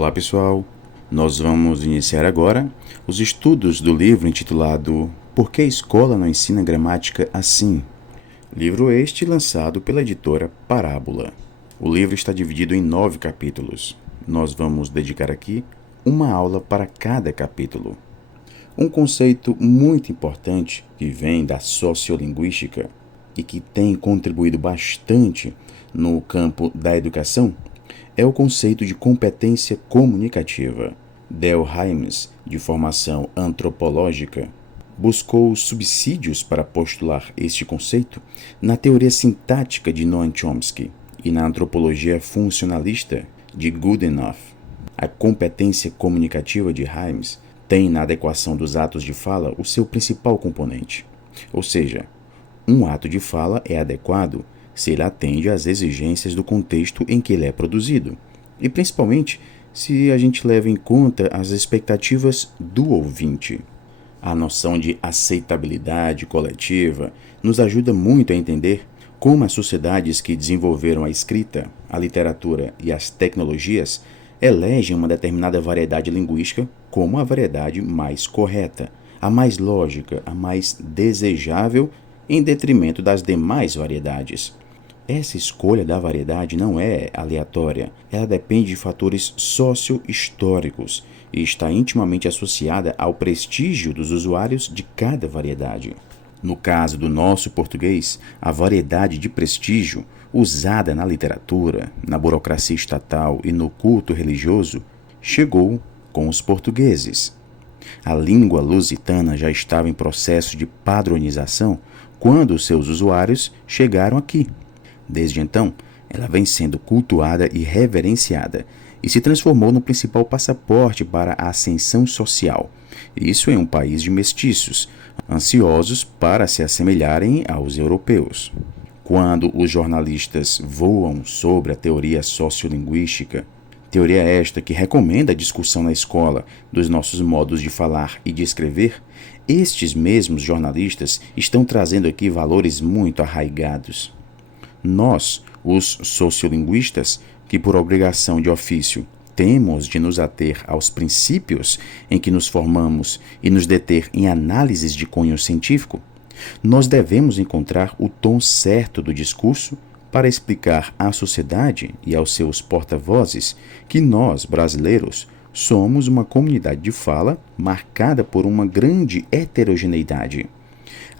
Olá pessoal, nós vamos iniciar agora os estudos do livro intitulado Por que a Escola Não Ensina Gramática Assim? Livro este lançado pela editora Parábola. O livro está dividido em 9 capítulos. Nós vamos dedicar aqui uma aula para cada capítulo. Um conceito muito importante que vem da sociolinguística e que tem contribuído bastante no campo da educação é o conceito de competência comunicativa. Del Hymes, de formação antropológica, buscou subsídios para postular este conceito na teoria sintática de Noam Chomsky e na antropologia funcionalista de Goodenough. A competência comunicativa de Hymes tem na adequação dos atos de fala o seu principal componente, ou seja, um ato de fala é adequado se ele atende às exigências do contexto em que ele é produzido, e principalmente se a gente leva em conta as expectativas do ouvinte. A noção de aceitabilidade coletiva nos ajuda muito a entender como as sociedades que desenvolveram a escrita, a literatura e as tecnologias elegem uma determinada variedade linguística como a variedade mais correta, a mais lógica, a mais desejável, em detrimento das demais variedades. Essa escolha da variedade não é aleatória, ela depende de fatores socio-históricos e está intimamente associada ao prestígio dos usuários de cada variedade. No caso do nosso português, a variedade de prestígio usada na literatura, na burocracia estatal e no culto religioso chegou com os portugueses. A língua lusitana já estava em processo de padronização quando seus usuários chegaram aqui. Desde então, ela vem sendo cultuada e reverenciada e se transformou no principal passaporte para a ascensão social. Isso em um país de mestiços, ansiosos para se assemelharem aos europeus. Quando os jornalistas voam sobre a teoria sociolinguística, teoria esta que recomenda a discussão na escola dos nossos modos de falar e de escrever, estes mesmos jornalistas estão trazendo aqui valores muito arraigados. Nós, os sociolinguistas, que por obrigação de ofício temos de nos ater aos princípios em que nos formamos e nos deter em análises de cunho científico, nós devemos encontrar o tom certo do discurso para explicar à sociedade e aos seus porta-vozes que nós, brasileiros, somos uma comunidade de fala marcada por uma grande heterogeneidade.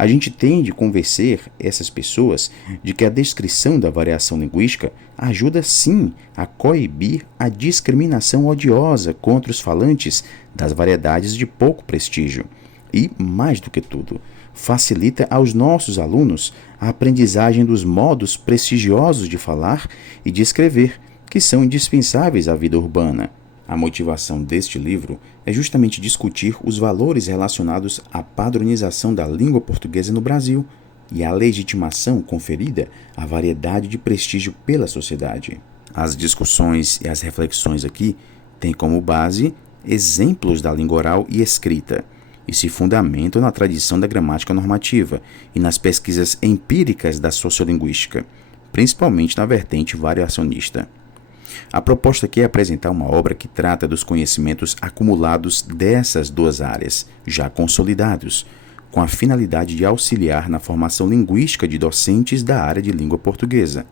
A gente tem de convencer essas pessoas de que a descrição da variação linguística ajuda sim a coibir a discriminação odiosa contra os falantes das variedades de pouco prestígio e, mais do que tudo, facilita aos nossos alunos a aprendizagem dos modos prestigiosos de falar e de escrever, que são indispensáveis à vida urbana. A motivação deste livro é justamente discutir os valores relacionados à padronização da língua portuguesa no Brasil e à legitimação conferida à variedade de prestígio pela sociedade. As discussões e as reflexões aqui têm como base exemplos da língua oral e escrita e se fundamentam na tradição da gramática normativa e nas pesquisas empíricas da sociolinguística, principalmente na vertente variacionista. A proposta aqui é apresentar uma obra que trata dos conhecimentos acumulados dessas duas áreas, já consolidados, com a finalidade de auxiliar na formação linguística de docentes da área de língua portuguesa,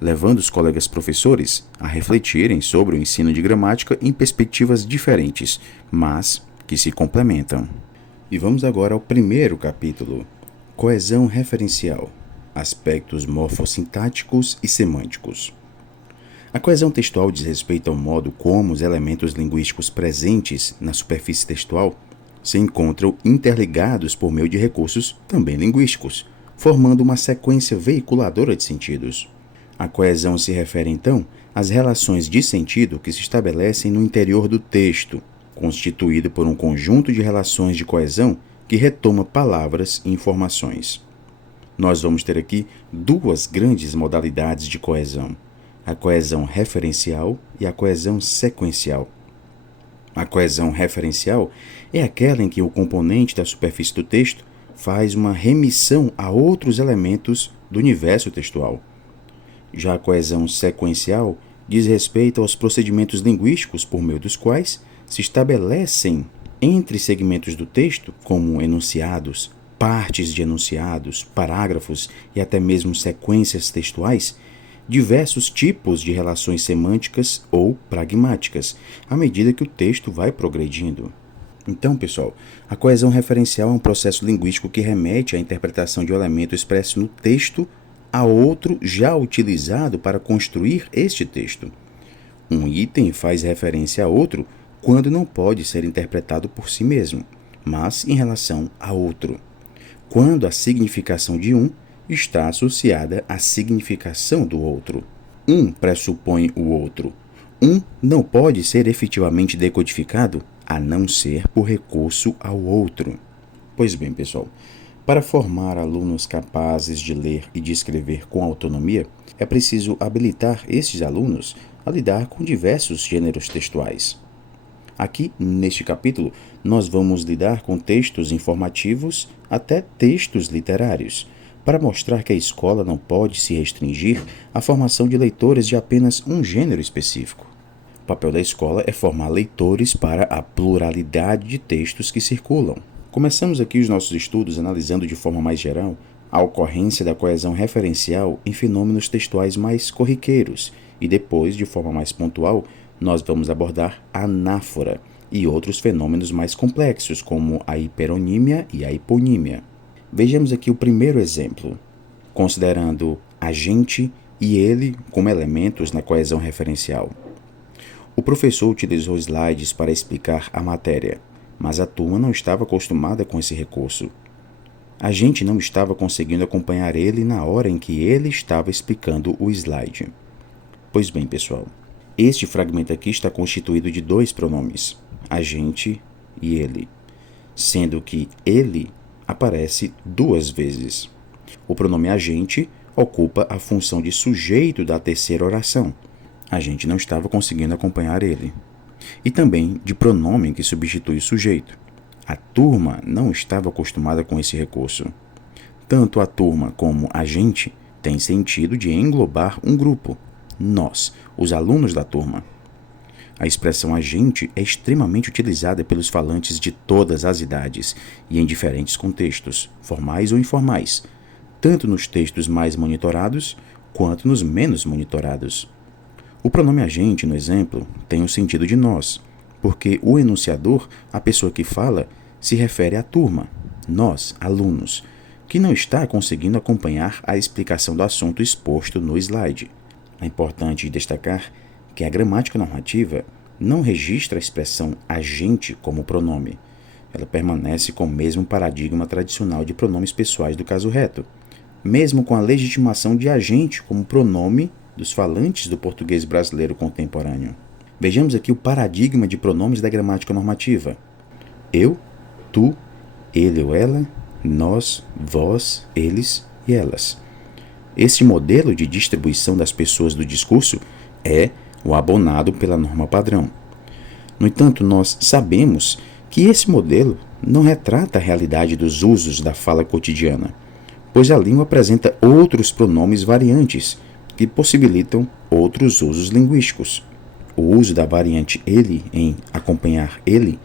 levando os colegas professores a refletirem sobre o ensino de gramática em perspectivas diferentes, mas que se complementam. E vamos agora ao primeiro capítulo, Coesão referencial, aspectos morfossintáticos e semânticos. A coesão textual diz respeito ao modo como os elementos linguísticos presentes na superfície textual se encontram interligados por meio de recursos também linguísticos, formando uma sequência veiculadora de sentidos. A coesão se refere, então, às relações de sentido que se estabelecem no interior do texto, constituído por um conjunto de relações de coesão que retoma palavras e informações. Nós vamos ter aqui duas grandes modalidades de coesão: a coesão referencial e a coesão sequencial. A coesão referencial é aquela em que o componente da superfície do texto faz uma remissão a outros elementos do universo textual. Já a coesão sequencial diz respeito aos procedimentos linguísticos por meio dos quais se estabelecem entre segmentos do texto, como enunciados, partes de enunciados, parágrafos e até mesmo sequências textuais, diversos tipos de relações semânticas ou pragmáticas, à medida que o texto vai progredindo. Então, pessoal, a coesão referencial é um processo linguístico que remete à interpretação de um elemento expresso no texto a outro já utilizado para construir este texto. Um item faz referência a outro quando não pode ser interpretado por si mesmo, mas em relação a outro. Quando a significação de um está associada à significação do outro. Um pressupõe o outro. Um não pode ser efetivamente decodificado a não ser por recurso ao outro. Pois bem, pessoal, para formar alunos capazes de ler e de escrever com autonomia, é preciso habilitar estes alunos a lidar com diversos gêneros textuais. Aqui, neste capítulo, nós vamos lidar com textos informativos até textos literários, para mostrar que a escola não pode se restringir à formação de leitores de apenas um gênero específico. O papel da escola é formar leitores para a pluralidade de textos que circulam. Começamos aqui os nossos estudos analisando de forma mais geral a ocorrência da coesão referencial em fenômenos textuais mais corriqueiros e depois, de forma mais pontual, nós vamos abordar a anáfora e outros fenômenos mais complexos, como a hiperonímia e a hiponímia. Vejamos aqui o primeiro exemplo, considerando a gente e ele como elementos na coesão referencial. O professor utilizou slides para explicar a matéria, mas a turma não estava acostumada com esse recurso. A gente não estava conseguindo acompanhar ele na hora em que ele estava explicando o slide. Pois bem, pessoal, este fragmento aqui está constituído de dois pronomes, a gente e ele, sendo que ele aparece duas vezes. O pronome agente ocupa a função de sujeito da terceira oração. A gente não estava conseguindo acompanhar ele. E também de pronome que substitui o sujeito. A turma não estava acostumada com esse recurso. Tanto a turma como a gente têm sentido de englobar um grupo, nós, os alunos da turma. A expressão agente é extremamente utilizada pelos falantes de todas as idades e em diferentes contextos, formais ou informais, tanto nos textos mais monitorados quanto nos menos monitorados. O pronome agente, no exemplo, tem o sentido de nós, porque o enunciador, a pessoa que fala, se refere à turma, nós, alunos, que não está conseguindo acompanhar a explicação do assunto exposto no slide. É importante destacar que a gramática normativa não registra a expressão agente como pronome. Ela permanece com o mesmo paradigma tradicional de pronomes pessoais do caso reto, mesmo com a legitimação de agente como pronome dos falantes do português brasileiro contemporâneo. Vejamos aqui o paradigma de pronomes da gramática normativa. Eu, tu, ele ou ela, nós, vós, eles e elas. Este modelo de distribuição das pessoas do discurso é o abonado pela norma padrão. No entanto, nós sabemos que esse modelo não retrata a realidade dos usos da fala cotidiana, pois a língua apresenta outros pronomes variantes que possibilitam outros usos linguísticos. O uso da variante ele em acompanhar ele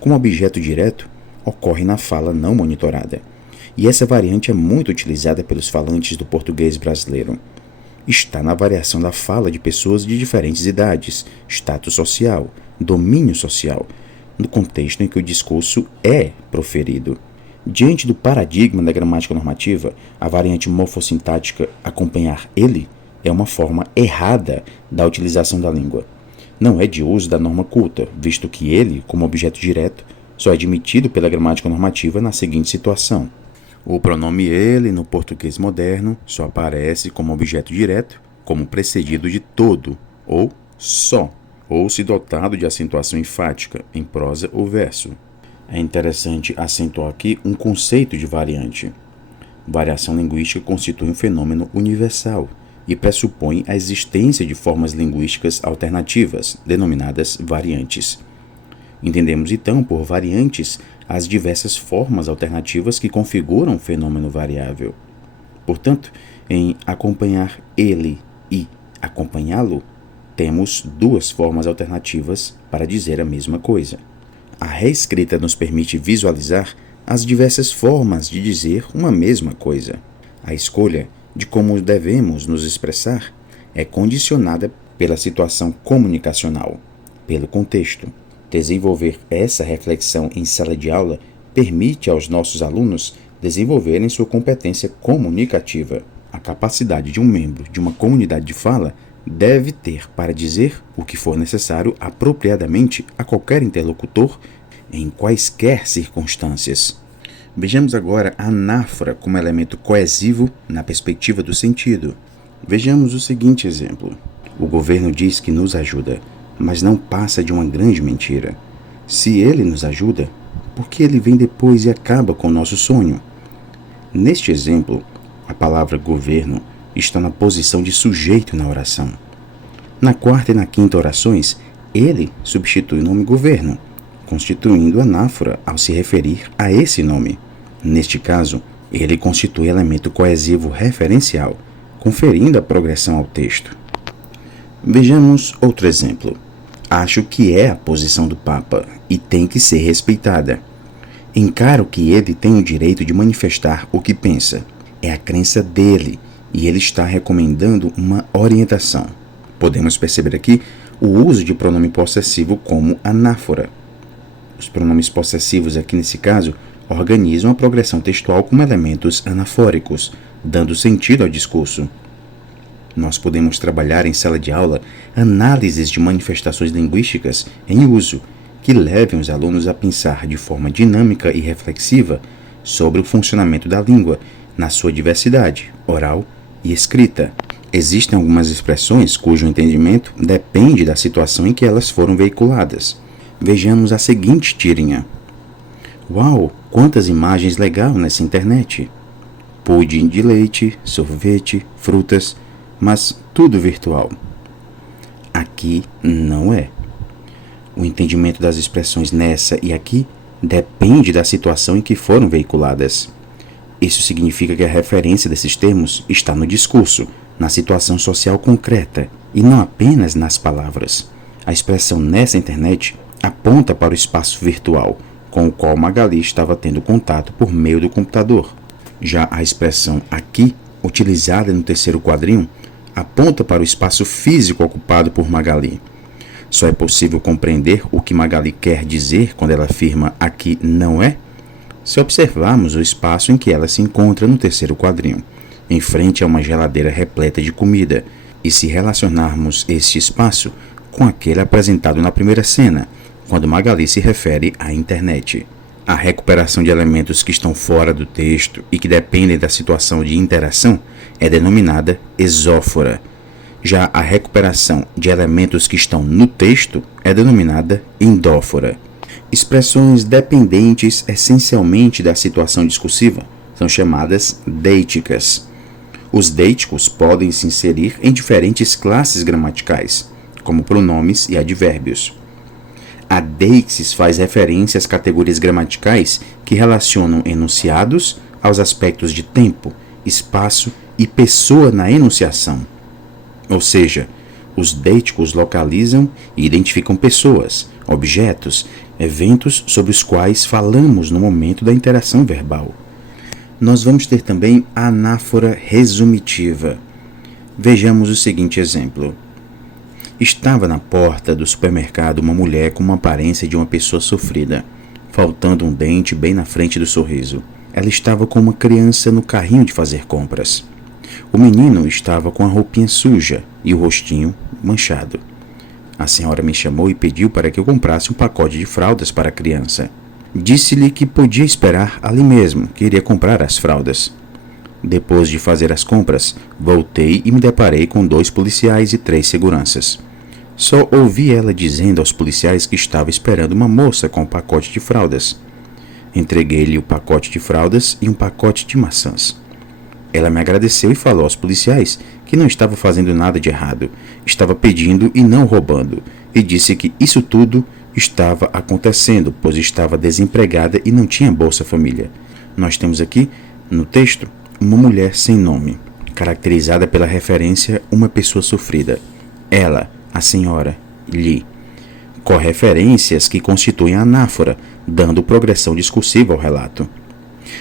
como objeto direto ocorre na fala não monitorada, e essa variante é muito utilizada pelos falantes do português brasileiro. Está na variação da fala de pessoas de diferentes idades, status social, domínio social, no contexto em que o discurso é proferido. Diante do paradigma da gramática normativa, a variante morfossintática acompanhar ele é uma forma errada da utilização da língua. Não é de uso da norma culta, visto que ele, como objeto direto, só é admitido pela gramática normativa na seguinte situação. O pronome ele, no português moderno, só aparece como objeto direto, como precedido de todo, ou só, ou se dotado de acentuação enfática, em prosa ou verso. É interessante acentuar aqui um conceito de variante. Variação linguística constitui um fenômeno universal e pressupõe a existência de formas linguísticas alternativas, denominadas variantes. Entendemos então por variantes as diversas formas alternativas que configuram o fenômeno variável. Portanto, em acompanhar ele e acompanhá-lo, temos duas formas alternativas para dizer a mesma coisa. A reescrita nos permite visualizar as diversas formas de dizer uma mesma coisa. A escolha de como devemos nos expressar é condicionada pela situação comunicacional, pelo contexto. Desenvolver essa reflexão em sala de aula permite aos nossos alunos desenvolverem sua competência comunicativa. A capacidade de um membro de uma comunidade de fala deve ter para dizer o que for necessário apropriadamente a qualquer interlocutor em quaisquer circunstâncias. Vejamos agora a anáfora como elemento coesivo na perspectiva do sentido. Vejamos o seguinte exemplo. O governo diz que nos ajuda, mas não passa de uma grande mentira. Se ele nos ajuda, por que ele vem depois e acaba com o nosso sonho? Neste exemplo, a palavra governo está na posição de sujeito na oração. Na quarta e na quinta orações, ele substitui o nome governo, constituindo anáfora ao se referir a esse nome. Neste caso, ele constitui elemento coesivo referencial, conferindo a progressão ao texto. Vejamos outro exemplo. Acho que é a posição do Papa e tem que ser respeitada. Encaro que ele tem o direito de manifestar o que pensa. É a crença dele e ele está recomendando uma orientação. Podemos perceber aqui o uso de pronome possessivo como anáfora. Os pronomes possessivos aqui nesse caso organizam a progressão textual como elementos anafóricos, dando sentido ao discurso. Nós podemos trabalhar em sala de aula análises de manifestações linguísticas em uso, que levem os alunos a pensar de forma dinâmica e reflexiva sobre o funcionamento da língua na sua diversidade, oral e escrita. Existem algumas expressões cujo entendimento depende da situação em que elas foram veiculadas. Vejamos a seguinte tirinha. Uau, quantas imagens legais nessa internet! Pudim de leite, sorvete, frutas, mas tudo virtual. Aqui não é. O entendimento das expressões nessa e aqui depende da situação em que foram veiculadas. Isso significa que a referência desses termos está no discurso, na situação social concreta, e não apenas nas palavras. A expressão nessa internet aponta para o espaço virtual, com o qual Magali estava tendo contato por meio do computador. Já a expressão aqui, utilizada no terceiro quadrinho, aponta para o espaço físico ocupado por Magali. Só é possível compreender o que Magali quer dizer quando ela afirma aqui não é, se observarmos o espaço em que ela se encontra no terceiro quadrinho, em frente a uma geladeira repleta de comida, e se relacionarmos este espaço com aquele apresentado na primeira cena, quando Magali se refere à internet. A recuperação de elementos que estão fora do texto e que dependem da situação de interação é denominada exófora. Já a recuperação de elementos que estão no texto é denominada endófora. Expressões dependentes essencialmente da situação discursiva são chamadas deíticas. Os deíticos podem se inserir em diferentes classes gramaticais, como pronomes e advérbios. A deixis faz referência às categorias gramaticais que relacionam enunciados aos aspectos de tempo, espaço e pessoa na enunciação. Ou seja, os deíticos localizam e identificam pessoas, objetos, eventos sobre os quais falamos no momento da interação verbal. Nós vamos ter também a anáfora resumitiva. Vejamos o seguinte exemplo. Estava na porta do supermercado uma mulher com uma aparência de uma pessoa sofrida, faltando um dente bem na frente do sorriso. Ela estava com uma criança no carrinho de fazer compras. O menino estava com a roupinha suja e o rostinho manchado. A senhora me chamou e pediu para que eu comprasse um pacote de fraldas para a criança. Disse-lhe que podia esperar ali mesmo, que iria comprar as fraldas. Depois de fazer as compras, voltei e me deparei com 2 policiais e 3 seguranças. Só ouvi ela dizendo aos policiais que estava esperando uma moça com um pacote de fraldas. Entreguei-lhe o pacote de fraldas e um pacote de maçãs. Ela me agradeceu e falou aos policiais que não estava fazendo nada de errado, estava pedindo e não roubando, e disse que isso tudo estava acontecendo, pois estava desempregada e não tinha Bolsa Família. Nós temos aqui, no texto, uma mulher sem nome, caracterizada pela referência uma pessoa sofrida. Ela, a senhora, lhe. Correferências que constituem a anáfora, dando progressão discursiva ao relato.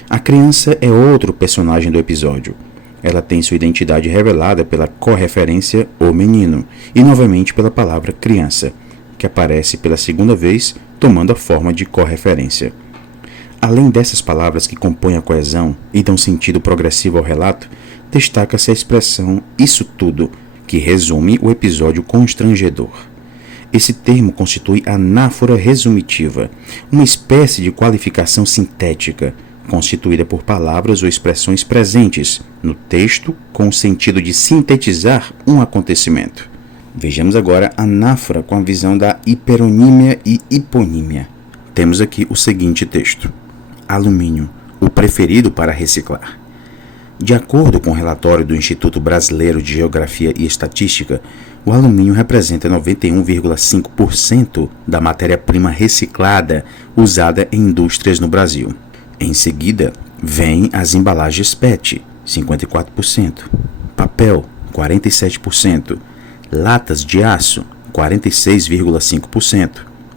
A criança é outro personagem do episódio. Ela tem sua identidade revelada pela correferência o menino e novamente pela palavra criança, que aparece pela segunda vez tomando a forma de correferência. Além dessas palavras que compõem a coesão e dão sentido progressivo ao relato, destaca-se a expressão isso tudo, que resume o episódio constrangedor. Esse termo constitui anáfora resumitiva, uma espécie de qualificação sintética, constituída por palavras ou expressões presentes no texto com o sentido de sintetizar um acontecimento. Vejamos agora a anáfora com a visão da hiperonímia e hiponímia. Temos aqui o seguinte texto: alumínio, o preferido para reciclar. De acordo com o relatório do Instituto Brasileiro de Geografia e Estatística, o alumínio representa 91,5% da matéria-prima reciclada usada em indústrias no Brasil. Em seguida, vêm as embalagens PET, 54%, papel, 47%, latas de aço, 46,5%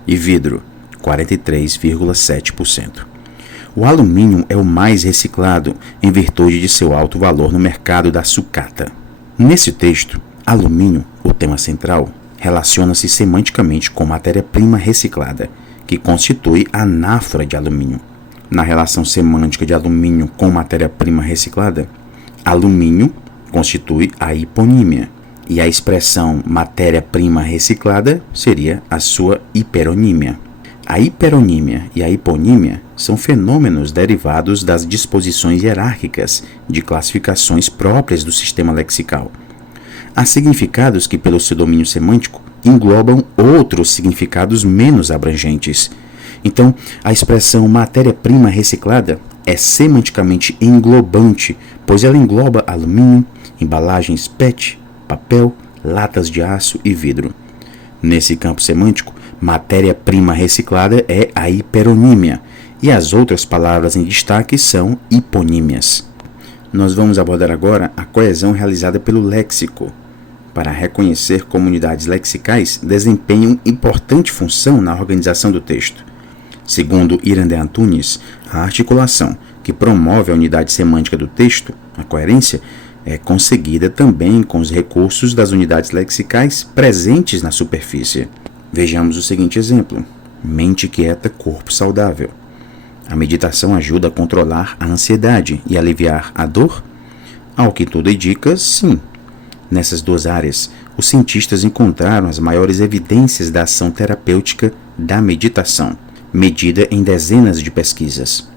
e vidro, 43,7%. O alumínio é o mais reciclado em virtude de seu alto valor no mercado da sucata. Nesse texto, alumínio, o tema central, relaciona-se semanticamente com matéria-prima reciclada, que constitui a anáfora de alumínio. Na relação semântica de alumínio com matéria-prima reciclada, alumínio constitui a hiponímia, e a expressão matéria-prima reciclada seria a sua hiperonímia. A hiperonímia e a hiponímia são fenômenos derivados das disposições hierárquicas de classificações próprias do sistema lexical. Há significados que, pelo seu domínio semântico, englobam outros significados menos abrangentes. Então, a expressão matéria-prima reciclada é semanticamente englobante, pois ela engloba alumínio, embalagens PET, papel, latas de aço e vidro. Nesse campo semântico, matéria-prima reciclada é a hiperonímia, e as outras palavras em destaque são hiponímias. Nós vamos abordar agora a coesão realizada pelo léxico. Para reconhecer como unidades lexicais desempenham importante função na organização do texto. Segundo Irandé Antunes, a articulação que promove a unidade semântica do texto, a coerência, é conseguida também com os recursos das unidades lexicais presentes na superfície. Vejamos o seguinte exemplo: mente quieta, corpo saudável. A meditação ajuda a controlar a ansiedade e aliviar a dor? Ao que tudo indica, sim. Nessas duas áreas, os cientistas encontraram as maiores evidências da ação terapêutica da meditação, medida em dezenas de pesquisas.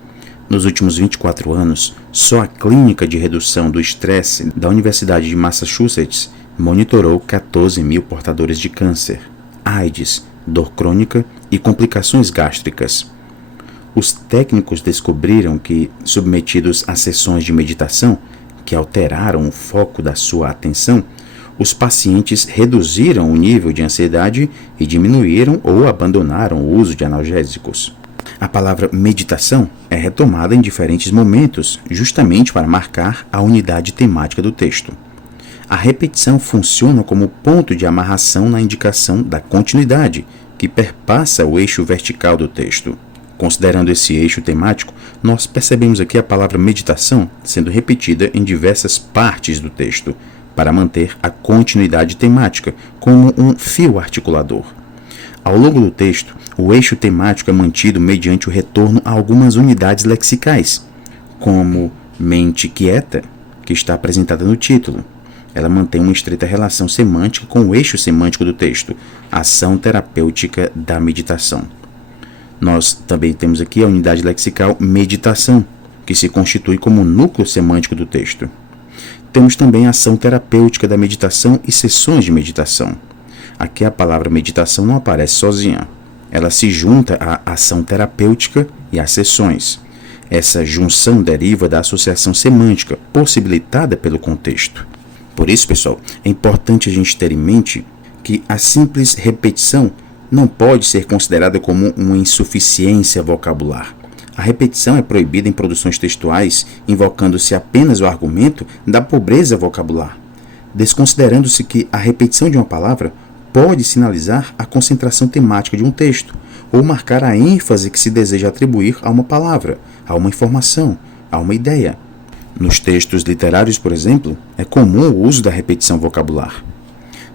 Nos últimos 24 anos, só a Clínica de Redução do Estresse da Universidade de Massachusetts monitorou 14 mil portadores de câncer, AIDS, dor crônica e complicações gástricas. Os técnicos descobriram que, submetidos a sessões de meditação que alteraram o foco da sua atenção, os pacientes reduziram o nível de ansiedade e diminuíram ou abandonaram o uso de analgésicos. A palavra meditação é retomada em diferentes momentos, justamente para marcar a unidade temática do texto. A repetição funciona como ponto de amarração na indicação da continuidade, que perpassa o eixo vertical do texto. Considerando esse eixo temático, nós percebemos aqui a palavra meditação sendo repetida em diversas partes do texto, para manter a continuidade temática como um fio articulador. Ao longo do texto, o eixo temático é mantido mediante o retorno a algumas unidades lexicais, como mente quieta, que está apresentada no título. Ela mantém uma estreita relação semântica com o eixo semântico do texto, ação terapêutica da meditação. Nós também temos aqui a unidade lexical meditação, que se constitui como núcleo semântico do texto. Temos também a ação terapêutica da meditação e sessões de meditação. Aqui a palavra meditação não aparece sozinha. Ela se junta à ação terapêutica e às sessões. Essa junção deriva da associação semântica possibilitada pelo contexto. Por isso, pessoal, é importante a gente ter em mente que a simples repetição não pode ser considerada como uma insuficiência vocabular. A repetição é proibida em produções textuais, invocando-se apenas o argumento da pobreza vocabular, desconsiderando-se que a repetição de uma palavra pode sinalizar a concentração temática de um texto, ou marcar a ênfase que se deseja atribuir a uma palavra, a uma informação, a uma ideia. Nos textos literários, por exemplo, é comum o uso da repetição vocabular.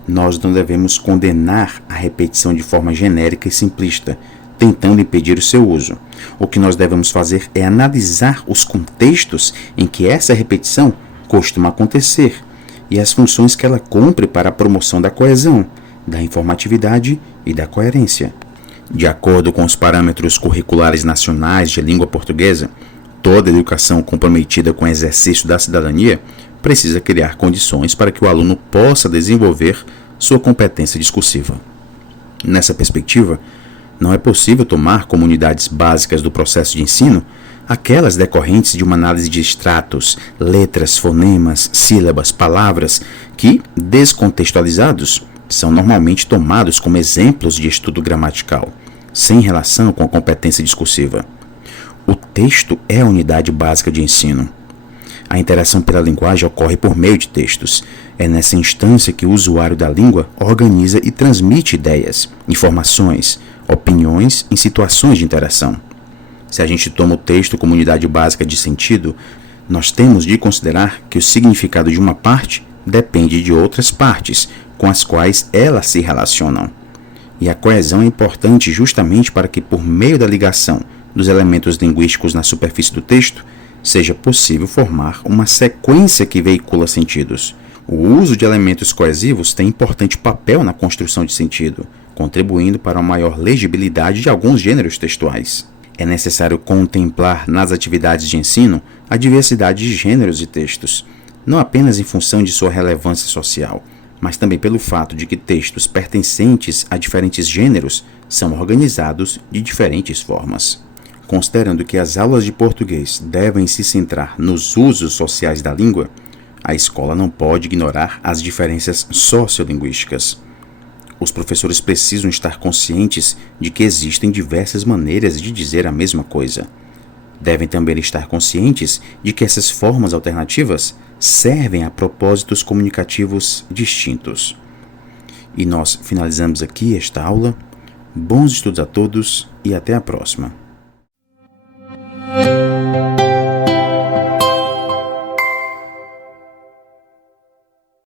Nós não devemos condenar a repetição de forma genérica e simplista, tentando impedir o seu uso. O que nós devemos fazer é analisar os contextos em que essa repetição costuma acontecer e as funções que ela cumpre para a promoção da coesão, da informatividade e da coerência. De acordo com os parâmetros curriculares nacionais de língua portuguesa, toda educação comprometida com o exercício da cidadania precisa criar condições para que o aluno possa desenvolver sua competência discursiva. Nessa perspectiva, não é possível tomar como unidades básicas do processo de ensino aquelas decorrentes de uma análise de extratos, letras, fonemas, sílabas, palavras, que, descontextualizados, são normalmente tomados como exemplos de estudo gramatical, sem relação com a competência discursiva. O texto é a unidade básica de ensino. A interação pela linguagem ocorre por meio de textos. É nessa instância que o usuário da língua organiza e transmite ideias, informações, opiniões em situações de interação. Se a gente toma o texto como unidade básica de sentido, nós temos de considerar que o significado de uma parte depende de outras partes, com as quais elas se relacionam. E a coesão é importante justamente para que, por meio da ligação dos elementos linguísticos na superfície do texto, seja possível formar uma sequência que veicula sentidos. O uso de elementos coesivos tem importante papel na construção de sentido, contribuindo para uma maior legibilidade de alguns gêneros textuais. É necessário contemplar nas atividades de ensino a diversidade de gêneros e textos, não apenas em função de sua relevância social, mas também pelo fato de que textos pertencentes a diferentes gêneros são organizados de diferentes formas. Considerando que as aulas de português devem se centrar nos usos sociais da língua, a escola não pode ignorar as diferenças sociolinguísticas. Os professores precisam estar conscientes de que existem diversas maneiras de dizer a mesma coisa. Devem também estar conscientes de que essas formas alternativas servem a propósitos comunicativos distintos. E nós finalizamos aqui esta aula. Bons estudos a todos e até a próxima.